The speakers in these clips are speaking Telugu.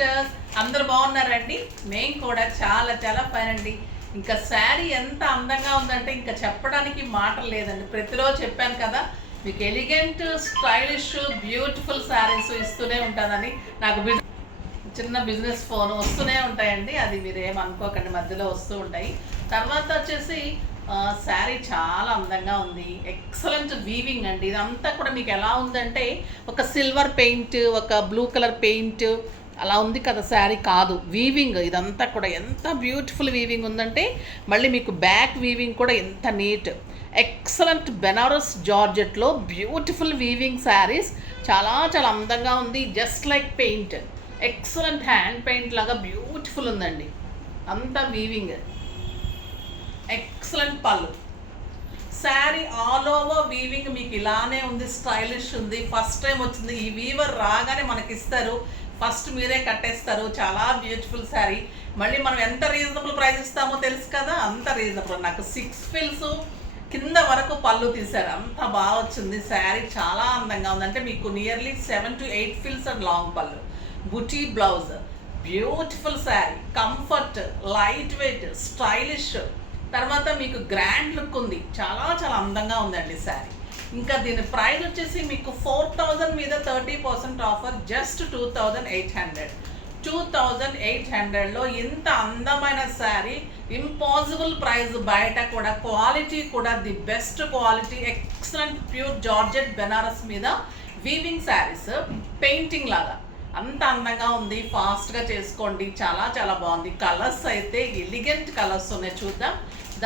సిస్టర్స్ అందరూ బాగున్నారండి. మేము కూడా చాలా చాలా ఫైన్ అండి. ఇంకా శారీ ఎంత అందంగా ఉందంటే ఇంకా చెప్పడానికి మాటలు లేదండి. ప్రతిరోజు చెప్పాను కదా మీకు ఎలిగెంట్ స్టైలిష్ బ్యూటిఫుల్ శారీస్ ఇస్తూనే ఉంటానని. నాకు చిన్న బిజినెస్ ఫోన్ వస్తూనే ఉంటాయండి, అది మీరు ఏమనుకోకండి, మధ్యలో వస్తూ ఉంటాయి. తర్వాత వచ్చేసి శారీ చాలా అందంగా ఉంది, ఎక్సలెంట్ వీవింగ్ అండి. ఇదంతా కూడా మీకు ఎలా ఉందంటే ఒక సిల్వర్ పెయింట్, ఒక బ్లూ కలర్ పెయింట్ అలా ఉంది కదా, శారీ కాదు, వీవింగ్. ఇదంతా కూడా ఎంత బ్యూటిఫుల్ వీవింగ్ ఉందంటే మళ్ళీ మీకు బ్యాక్ వీవింగ్ కూడా ఎంత నీట్, ఎక్సలెంట్ బెనారస్ జార్జెట్లో బ్యూటిఫుల్ వీవింగ్ శారీస్. చాలా చాలా అందంగా ఉంది, just like paint, excellent hand paint లాగా బ్యూటిఫుల్ ఉందండి. అంతా వీవింగ్, ఎక్సలెంట్ పళ్ళు. శారీ ఆల్ ఓవర్ వీవింగ్ మీకు ఇలానే ఉంది, స్టైలిష్ ఉంది. ఫస్ట్ టైం వచ్చింది, ఈ వీవర్ రాగానే మనకి ఇస్తారు, ఫస్ట్ మీరే కట్టేస్తారు. చాలా బ్యూటిఫుల్ శారీ. మళ్ళీ మనం ఎంత రీజనబుల్ ప్రైస్ ఇస్తామో తెలుసు కదా, అంత రీజనబుల్. నాకు 6 ఫిల్స్ కింద వరకు పళ్ళు తీశారు, అంత బాగా వచ్చింది. శారీ చాలా అందంగా ఉంది. అంటే మీకు నియర్లీ 7 to 8 ఫిల్స్ అండ్ లాంగ్ పళ్ళు, బుటీ blouse, beautiful sari, comfort, light weight, stylish. తర్వాత మీకు గ్రాండ్ లుక్ ఉంది, చాలా చాలా అందంగా ఉందండి శారీ. ఇంకా దీని ప్రైస్ వచ్చేసి మీకు 4000 మీద 30% ఆఫర్, జస్ట్ 2800. 2800లో ఇంత అందమైన శారీ, ఇంపాసిబుల్ ప్రైస్. బయట కూడా క్వాలిటీ కూడా the best quality, excellent pure georgette Banaras మీద వీవింగ్ శారీస్, పెయింటింగ్ లాగా అంత అందంగా ఉంది. ఫాస్ట్గా చేసుకోండి, చాలా చాలా బాగుంది. కలర్స్ అయితే ఎలిగెంట్ కలర్స్ ఉన్నాయి, చూద్దాం.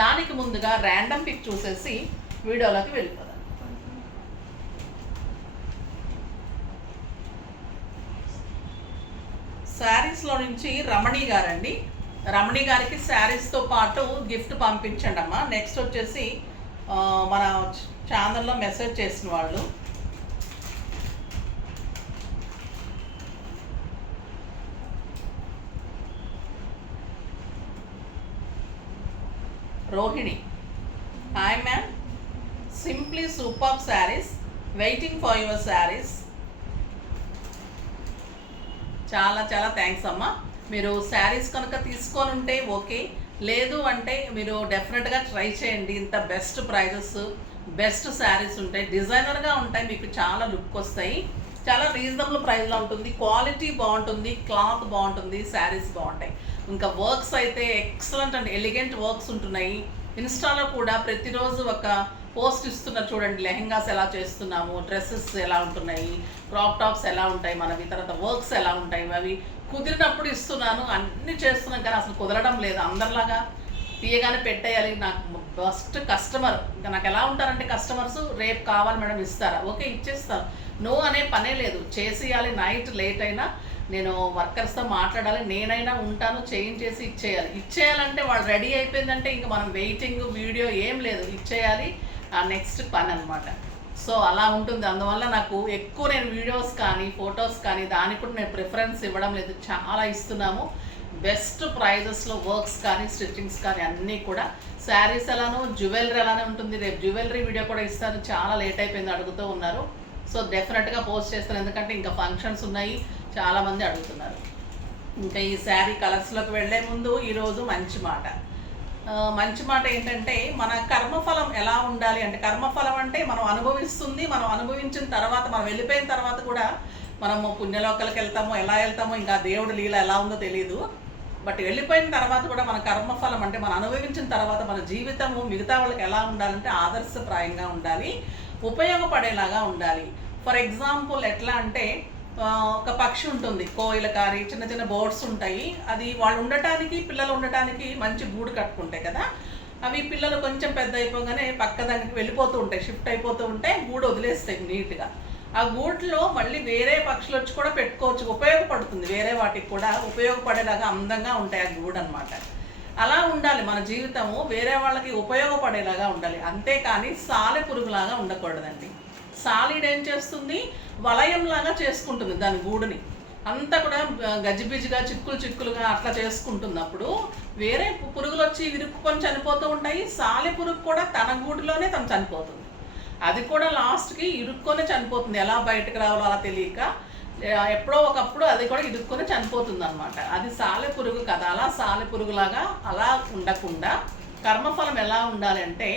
దానికి ముందుగా ర్యాండమ్ పిక్ చూసేసి వీడియోలోకి వెళ్ళిపోదాం. శారీస్లో నుంచి రమణి గారండి, రమణి గారికి శారీస్తో పాటు గిఫ్ట్ పంపించండి అమ్మా. నెక్స్ట్ వచ్చేసి మన ఛానల్లో మెసేజ్ చేసిన వాళ్ళు Rohini, hi ma'am, simply super saris, waiting for your saris. చాలా చాలా థ్యాంక్స్ అమ్మా. మీరు శారీస్ కనుక తీసుకొని ఉంటే ఓకే, లేదు అంటే మీరు డెఫినెట్గా ట్రై చేయండి. ఇంత బెస్ట్ ప్రైజెస్, బెస్ట్ శారీస్ ఉంటాయి, డిజైనర్గా ఉంటాయి, మీకు చాలా లుక్ వస్తాయి, చాలా రీజనబుల్ ప్రైస్లో ఉంటుంది, క్వాలిటీ బాగుంటుంది, క్లాత్ బాగుంటుంది, శారీస్ బాగుంటాయి. ఇంకా వర్క్స్ అయితే ఎక్సలెంట్ అండ్ ఎలిగెంట్ వర్క్స్ ఉంటున్నాయి. ఇన్స్టాలో కూడా ప్రతిరోజు ఒక పోస్ట్ ఇస్తున్నారు చూడండి, లెహెంగాస్ ఎలా చేస్తున్నాము, డ్రెస్సెస్ ఎలా ఉంటున్నాయి, క్రాప్ టాప్స్ ఎలా ఉంటాయి మనవి, తర్వాత వర్క్స్ ఎలా ఉంటాయి, అవి కుదిరినప్పుడు ఇస్తున్నాను. అన్నీ చేస్తున్నాం కానీ అసలు కుదరడం లేదు. అందరిలాగా తీయగానే పెట్టేయాలి. నాకు ఫస్ట్ కస్టమర్, ఇంకా నాకు ఎలా ఉంటారంటే కస్టమర్స్, రేపు కావాలి మేడం ఇస్తారా, ఓకే ఇచ్చేస్తాను, నో అనే పనే లేదు, చేసేయాలి. నైట్ లేట్ అయినా నేను వర్కర్స్తో మాట్లాడాలి, నేనైనా ఉంటాను, చేయించేసి ఇచ్చేయాలంటే వాళ్ళు రెడీ అయిపోయిందంటే ఇంకా మనం వెయిటింగ్ వీడియో ఏం లేదు, ఇచ్చేయాలి, ఆ నెక్స్ట్ పని అనమాట. సో అలా ఉంటుంది. అందువల్ల నాకు ఎక్కువ నేను వీడియోస్ కానీ ఫొటోస్ కానీ దానికి కూడా నేను ప్రిఫరెన్స్ ఇవ్వడం లేదు, చాలా ఇస్తున్నాము. బెస్ట్ ప్రైజెస్లో వర్క్స్ కానీ స్టిచ్చింగ్స్ కానీ అన్నీ కూడా. శారీస్ ఎలానో జ్యువెలరీ అలానే ఉంటుంది. రేపు జ్యువెలరీ వీడియో కూడా ఇస్తాను, చాలా లేట్ అయిపోయింది అడుగుతూ ఉన్నారు. సో డెఫినెట్గా పోస్ట్ చేస్తాను, ఎందుకంటే ఇంకా ఫంక్షన్స్ ఉన్నాయి, చాలామంది అడుగుతున్నారు. ఇంకా ఈ శారీ కలర్స్లోకి వెళ్ళే ముందు ఈరోజు మంచి మాట. మంచి మాట ఏంటంటే మన కర్మఫలం ఎలా ఉండాలి అంటే, కర్మఫలం అంటే మనం అనుభవిస్తుంది, మనం అనుభవించిన తర్వాత, మనం వెళ్ళిపోయిన తర్వాత కూడా మనము పుణ్యలోకాలకు వెళ్తామో ఎలా వెళ్తామో ఇంకా దేవుడి లీల ఎలా ఉందో తెలియదు. బట్ వెళ్ళిపోయిన తర్వాత కూడా మన కర్మఫలం అంటే మనం అనుభవించిన తర్వాత మన జీవితము మిగతా వాళ్ళకి ఎలా ఉండాలంటే ఆదర్శప్రాయంగా ఉండాలి, ఉపయోగపడేలాగా ఉండాలి. ఫర్ ఎగ్జాంపుల్ ఎట్లా అంటే ఒక పక్షి ఉంటుంది, కోయిలకారి, చిన్న చిన్న బర్డ్స్ ఉంటాయి. అది వాళ్ళు ఉండటానికి, పిల్లలు ఉండటానికి మంచి గూడు కట్టుకుంటాయి కదా. అవి పిల్లలు కొంచెం పెద్ద అయిపోగానే పక్క దానికి వెళ్ళిపోతూ ఉంటాయి, షిఫ్ట్ అయిపోతూ ఉంటే గూడు వదిలేస్తాయి నీట్గా. ఆ గూట్లో మళ్ళీ వేరే పక్షులు వచ్చి కూడా పెట్టుకోవచ్చు, ఉపయోగపడుతుంది, వేరే వాటికి కూడా ఉపయోగపడేలాగా అందంగా ఉంటాయి ఆ గూడు అనమాట. అలా ఉండాలి మన జీవితము, వేరే వాళ్ళకి ఉపయోగపడేలాగా ఉండాలి, అంతేకాని సాలె పురుగులాగా ఉండకూడదండి. సాలీడ్ ఏం చేస్తుంది, వలయంలాగా చేసుకుంటుంది దాని గూడుని, అంతా కూడా గజిబిజిగా చిక్కులు చిక్కులుగా అట్లా చేసుకుంటున్నప్పుడు వేరే పురుగులు వచ్చి ఇరుక్కుకొని చనిపోతూ ఉంటాయి. సాలె పురుగు కూడా తన గూడులోనే తను చనిపోతుంది, అది కూడా లాస్ట్కి ఇరుక్కొనే చనిపోతుంది. ఎలా బయటకు రావాలో అలా తెలియక ఎప్పుడో ఒకప్పుడు అది కూడా ఇరుక్కుని చనిపోతుంది అనమాట. అది సాలెపురుగు కదా, అలా సాలెపురుగులాగా అలా ఉండకుండా కర్మఫలం ఎలా ఉండాలంటే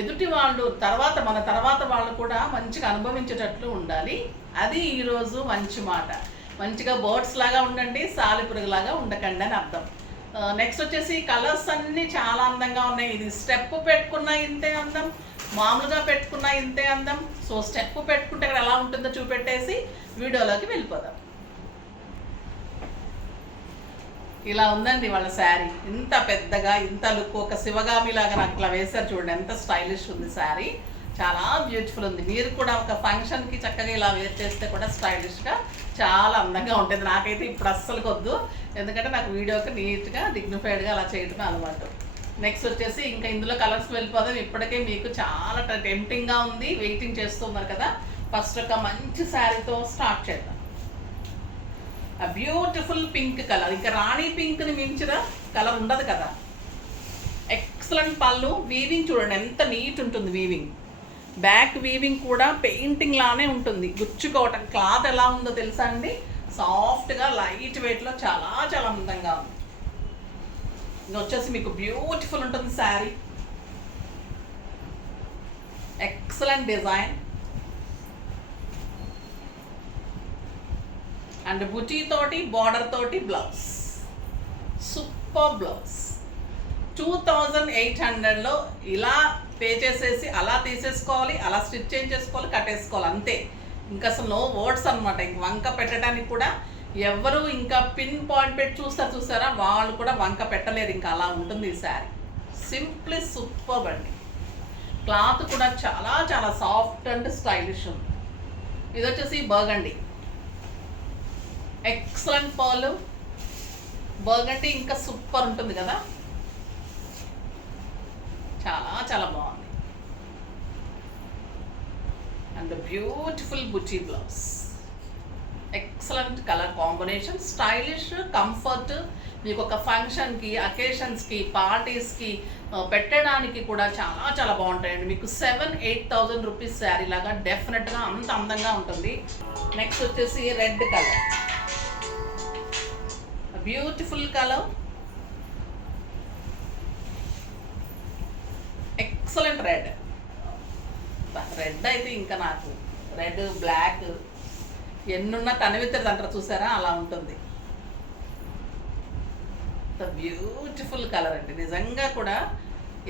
ఎదుటి వాళ్ళు మన తర్వాత వాళ్ళు కూడా మంచిగా అనుభవించేటట్లు ఉండాలి. అది ఈరోజు మంచి మాట. మంచిగా బర్డ్స్ లాగా ఉండండి, సాలెపురుగులాగా ఉండకండి అని అర్థం. నెక్స్ట్ వచ్చేసి కలర్స్ అన్నీ చాలా అందంగా ఉన్నాయి. ఇది స్టెప్ పెట్టుకున్నా ఇంతే అందం, మామూలుగా పెట్టుకున్నా ఇంతే అందం. సో స్టెప్ పెట్టుకుంటే ఇక్కడ ఎలా ఉంటుందో చూపెట్టేసి వీడియోలోకి వెళ్ళిపోదాం. ఇలా ఉందండి వాళ్ళ శారీ, ఇంత పెద్దగా ఇంత లుక్, ఒక శివగామి లాగా నాకు ఇట్లా వేశారు చూడండి, ఎంత స్టైలిష్ ఉంది శారీ, చాలా బ్యూటిఫుల్ ఉంది. మీరు కూడా ఒక ఫంక్షన్కి చక్కగా ఇలా వేర్ చేస్తే కూడా స్టైలిష్గా చాలా అందంగా ఉంటుంది. నాకైతే ఇప్పుడు అస్సలు వద్దు, ఎందుకంటే నాకు వీడియోకి నీట్గా డిగ్నిఫైడ్గా అలా చేయడమే అలవాటు. నెక్స్ట్ వచ్చేసి ఇంకా ఇందులో కలర్స్ వెళ్ళిపోదాం. ఇప్పటికే మీకు చాలా టెంప్టింగ్గా ఉంది, వెయిటింగ్ చేస్తున్నారు కదా. ఫస్ట్ ఒక మంచి శారీతో స్టార్ట్ చేద్దాం. ఆ బ్యూటిఫుల్ పింక్ కలర్, ఇంకా రాణి పింక్ని మించిన కలర్ ఉండదు కదా. ఎక్సలెంట్ పళ్ళు, వీవింగ్ చూడండి ఎంత నీట్ ఉంటుంది వీవింగ్. బ్యాక్ వీవింగ్ కూడా పెయింటింగ్ లానే ఉంటుంది. గుచ్చుకోవటం క్లాత్ ఎలా ఉందో తెలుసా అండి, సాఫ్ట్గా లైట్ వెయిట్లో చాలా చాలా అందంగా ఉంది. ఇది వచ్చేసి మీకు బ్యూటిఫుల్ ఉంటుంది శారీ, ఎక్సలెంట్ డిజైన్ అండ్ బుటీ తోటి బార్డర్ తోటి బ్లౌజ్, సూపర్ బ్లౌజ్. 2800లో ఇలా పే చేసేసి అలా తీసేసుకోవాలి, అలా స్టిచ్ చేయించేసుకోవాలి, కట్టేసుకోవాలి, అంతే. ఇంకా అసలు నో వర్డ్స్ అనమాట. ఇంక వంక పెట్టడానికి కూడా ఎవరు ఇంకా పిన్ పాయింట్ పెట్టి చూస్తారా వాళ్ళు కూడా వంక పెట్టలేరు, ఇంకా అలా ఉంటుంది ఈ శారీ. సింప్లీ సూపర్ అండి. క్లాత్ కూడా చాలా చాలా సాఫ్ట్ అండ్ స్టైలిష్ ఉంది. ఇది వచ్చేసి బర్గండి, ఎక్సలెంట్ పర్ల్, బర్గండి ఇంకా సూపర్ ఉంటుంది కదా, చాలా చాలా బాగుంది. And beautiful buti blouse, excellent colour combination, stylish, comfort. మీకు ఒక ఫంక్షన్కి, అకేషన్స్కి, పార్టీస్కి పెట్టడానికి కూడా చాలా చాలా బాగుంటాయండి. మీకు 7,000-8,000 రూపీస్ శారీ లాగా డెఫినెట్గా అంత అందంగా ఉంటుంది. నెక్స్ట్ వచ్చేసి red colour, beautiful colour, excellent red. Red అయితే ఇంకా నాకు రెడ్ బ్లాక్ ఎన్నున్నా తనివిత్తది అంటారు చూసారా, అలా ఉంటుంది. బ్యూటిఫుల్ కలర్ అండి, నిజంగా కూడా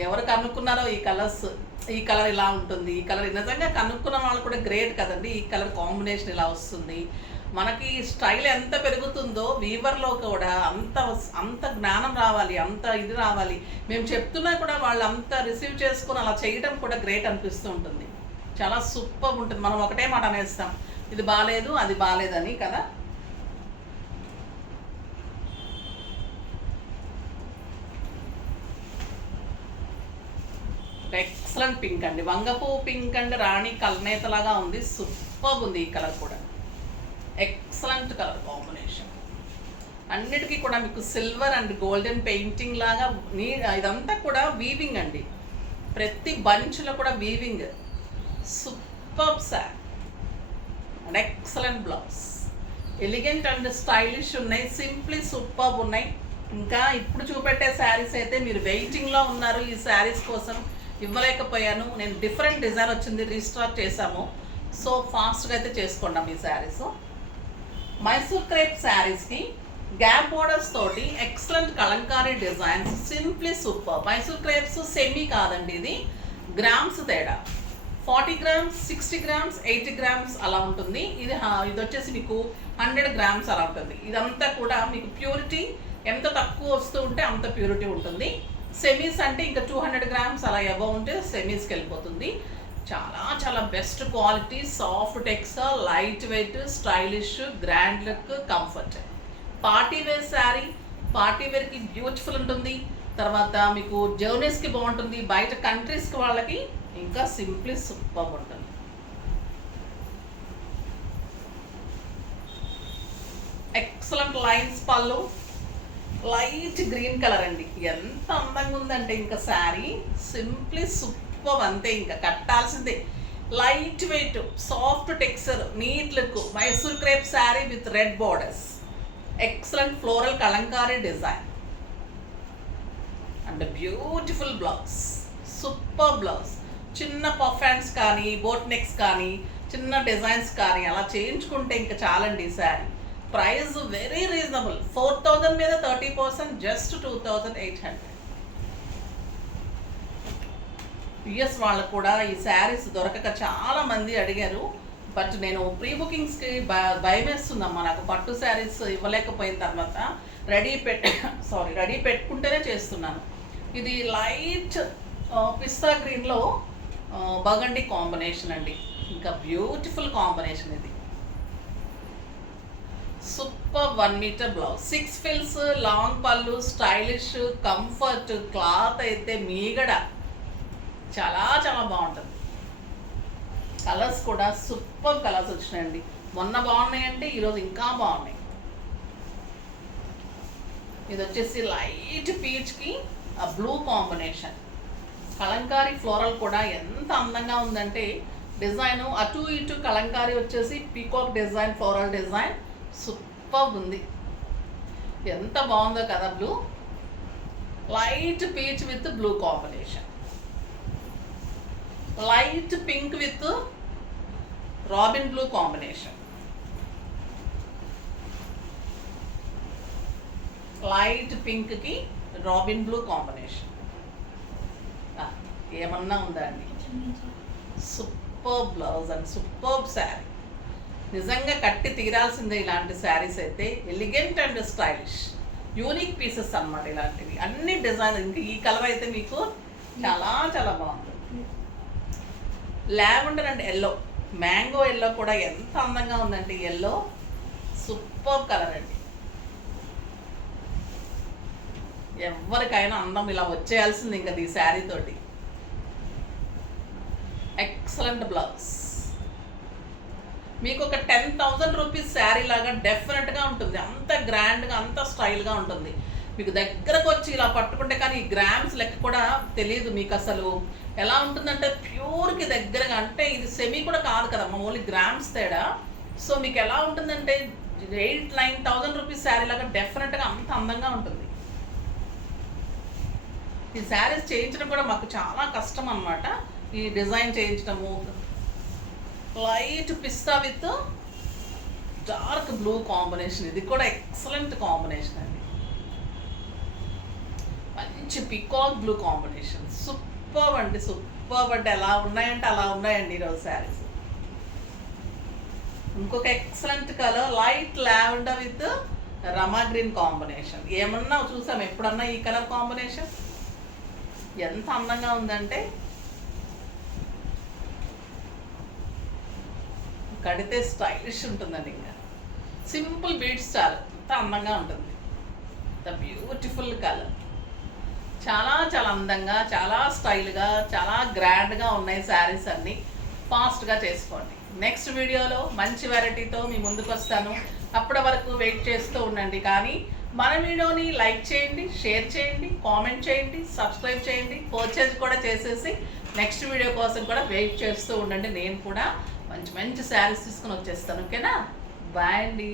ఎవరు కనుక్కున్నారో ఈ కలర్స్, ఈ కలర్ ఇలా ఉంటుంది, ఈ కలర్ నిజంగా కనుక్కున్న వాళ్ళు కూడా గ్రేట్ కదండి. ఈ కలర్ కాంబినేషన్ ఇలా వస్తుంది. మనకి స్టైల్ ఎంత పెరుగుతుందో వీవర్లో కూడా అంత జ్ఞానం రావాలి, అంత ఇది రావాలి. మేము చెప్తున్నా కూడా వాళ్ళు అంత రిసీవ్ చేసుకుని అలా చేయడం కూడా గ్రేట్ అనిపిస్తూ ఉంటుంది. చాలా సూపర్ ఉంటుంది. మనం ఒకటే మాట అనేస్తాం, ఇది బాగాలేదు అది బాగాలేదని కదా. ఎక్సలెంట్ పింక్ అండి, వంగపు పింక్ అండ్ రాణి కల్నేతలాగా ఉంది, సూపర్ ఉంది. ఈ కలర్ కూడా ఎక్సలెంట్ కలర్ కాంబినేషన్. అన్నిటికీ కూడా మీకు సిల్వర్ అండ్ గోల్డెన్ పెయింటింగ్ లాగా ఇదంతా కూడా వీవింగ్ అండి, ప్రతి బంచ్లో కూడా weaving. Super sari and excellent blouse, elegant and stylish ఉన్నాయి, సింప్లీ సూపర్ ఉన్నాయి. ఇంకా ఇప్పుడు చూపెట్టే శారీస్ అయితే మీరు వెయిటింగ్లో ఉన్నారు, ఈ శారీస్ కోసం ఇవ్వలేకపోయాను. నేను డిఫరెంట్ డిజైన్ వచ్చింది, రీస్టాక్ చేశాము. సో ఫాస్ట్గా అయితే చేసుకున్నాం ఈ శారీస్. మైసూర్ క్రేప్ శారీస్కి గ్యాప్ బోర్డర్స్ తోటి excellent Kalamkari designs, simply super. Mysore crepes semi కాదండి, ఇది గ్రామ్స్ తేడా, 40 గ్రామ్స్, 60 గ్రామ్స్, 80 గ్రామ్స్ అలా ఉంటుంది. ఇది వచ్చేసి మీకు 100 గ్రామ్స్ అలా ఉంటుంది. ఇదంతా కూడా మీకు ప్యూరిటీ ఎంత తక్కువ వస్తూ ఉంటే అంత ప్యూరిటీ ఉంటుంది. సెమీస్ అంటే ఇంకా 200 గ్రామ్స్ అలా అబవ్ ఉంటే సెమీస్కి వెళ్ళిపోతుంది. చాలా చాలా best quality, soft texture, light weight, stylish, grand look, comfort. Party wear sari, party వేర్కి బ్యూటిఫుల్ ఉంటుంది. తర్వాత మీకు జర్నీస్కి బాగుంటుంది, బయట కంట్రీస్కి వాళ్ళకి ఇంకా సింప్లీ సూపర్ ఉంటుంది. Excellent lines pallu, light green colour అండి, ఎంత అందంగా ఉందంటే ఇంకా శారీ సింప్లీ సూపర్, అంతే. ఇంకా కట్టాల్సిందే. Light weight, soft texture, neat look, Mysore crepe sari with red borders, excellent floral kalamkari design and beautiful blouse, super blouse. చిన్న పఫ్ హ్యాండ్స్ కానీ, బోట్ నెక్స్ కానీ, చిన్న డిజైన్స్ కానీ అలా చేయించుకుంటే ఇంకా చాలండి ఈ శారీ. ప్రైస్ వెరీ రీజనబుల్, 4000 మీద 30%, జస్ట్ 2800. యుఎస్ వాళ్ళకు కూడా ఈ శారీస్ దొరకక చాలా మంది అడిగారు. బట్ నేను ప్రీ బుకింగ్స్కి భయం వేస్తుందమ్మా నాకు, పట్టు శారీస్ ఇవ్వలేకపోయిన తర్వాత రెడీ పెట్టుకుంటేనే చేస్తున్నాను. ఇది లైట్ పిస్తా గ్రీన్లో బగండి కాంబినేషన్ అండి, ఇంకా బ్యూటిఫుల్ కాంబినేషన్ ఇది. సూపర్ 1 మీటర్ బ్లౌజ్, 6 ఫిల్స్, long pallu, stylish, comfort, cloth అయితే మీగడ చాలా చాలా బాగుంటుంది. కలర్స్ కూడా సూపర్ కలర్స్ వచ్చినాయండి. మొన్న బాగున్నాయంటే ఈరోజు ఇంకా బాగున్నాయి. ఇది వచ్చేసి లైట్ పీచ్కి బ్లూ కాంబినేషన్, కలంకారీ ఫ్లోరల్ కూడా ఎంత అందంగా ఉందంటే డిజైన్ అటు ఇటు కలంకారీ వచ్చేసి peacock design, floral design super ఉంది. ఎంత బాగుందో కదా. Blue, light peach with blue combination, light pink with robin blue combination, light పింక్కి రాబిన్ బ్లూ కాంబినేషన్. ఏమన్నా ఉందా అండి? Super blouse and super sari. నిజంగా కట్టి తీరాల్సిందే ఇలాంటి శారీస్ అయితే. Elegant and stylish, unique pieces అన్నమాట ఇలాంటివి. అన్ని డిజైన్, ఇంకా ఈ కలర్ అయితే మీకు చాలా చాలా బాగుంది. Lavender and yellow, mango yellow కూడా ఎంత అందంగా ఉందండి. ఎల్లో సూపర్ కలర్ అండి. ఎవరికైనా అందం ఇలా వచ్చేయాల్సింది ఇంకా ఈ శారీ తోటి. Excellent blouse. మీకు ఒక 10,000 రూపీస్ శారీ లాగా డెఫినెట్గా ఉంటుంది. అంత గ్రాండ్గా, అంత స్టైల్గా ఉంటుంది. మీకు దగ్గరకు వచ్చి ఇలా పట్టుకుంటే కానీ ఈ గ్రామ్స్ లెక్క కూడా తెలియదు మీకు. అసలు ఎలా ఉంటుందంటే ప్యూర్కి దగ్గరగా, అంటే ఇది సెమీ కూడా కాదు కదమ్మా, ఓన్లీ గ్రామ్స్ తేడా. సో మీకు ఎలా ఉంటుందంటే 8,000-9,000 రూపీస్ శారీ లాగా డెఫినెట్గా అంత అందంగా ఉంటుంది. ఈ శారీస్ చేయించడం కూడా మాకు చాలా కష్టం అన్నమాట. ఈ డిజైన్ చేయించడము. Light pista with dark blue combination, ఇది కూడా ఎక్సలెంట్ కాంబినేషన్ అండి. మంచి పికాక్ బ్లూ కాంబినేషన్, సూపర్ అండి, సూపర్ అండి. ఎలా ఉన్నాయంటే అలా ఉన్నాయండి ఈరోజు శారీస్. ఇంకొక excellent colour, light lavender with rama green combination. ఏమన్నా చూసాం ఎప్పుడన్నా ఈ కలర్ కాంబినేషన్? ఎంత అందంగా ఉందంటే కడితే స్టైలిష్ ఉంటుందండి. ఇంకా సింపుల్ బీడ్స్ చాలు, అంత అందంగా ఉంటుంది. ద బ్యూటిఫుల్ కలర్, చాలా చాలా అందంగా, చాలా స్టైల్గా, చాలా గ్రాండ్గా ఉన్నాయి శారీస్ అన్నీ. ఫాస్ట్గా చేసుకోండి. నెక్స్ట్ వీడియోలో మంచి వెరైటీతో మీ ముందుకు వస్తాను. అప్పటి వరకు వెయిట్ చేస్తూ ఉండండి. కానీ మన వీడియోని లైక్ చేయండి, షేర్ చేయండి, కామెంట్ చేయండి, సబ్స్క్రైబ్ చేయండి, పర్చేజ్ కూడా చేసేసి నెక్స్ట్ వీడియో కోసం కూడా వెయిట్ చేస్తూ ఉండండి. నేను కూడా మంచి మంచి శారీస్ తీసుకుని వచ్చేస్తాను. ఓకేనా? బాయ్ అండి.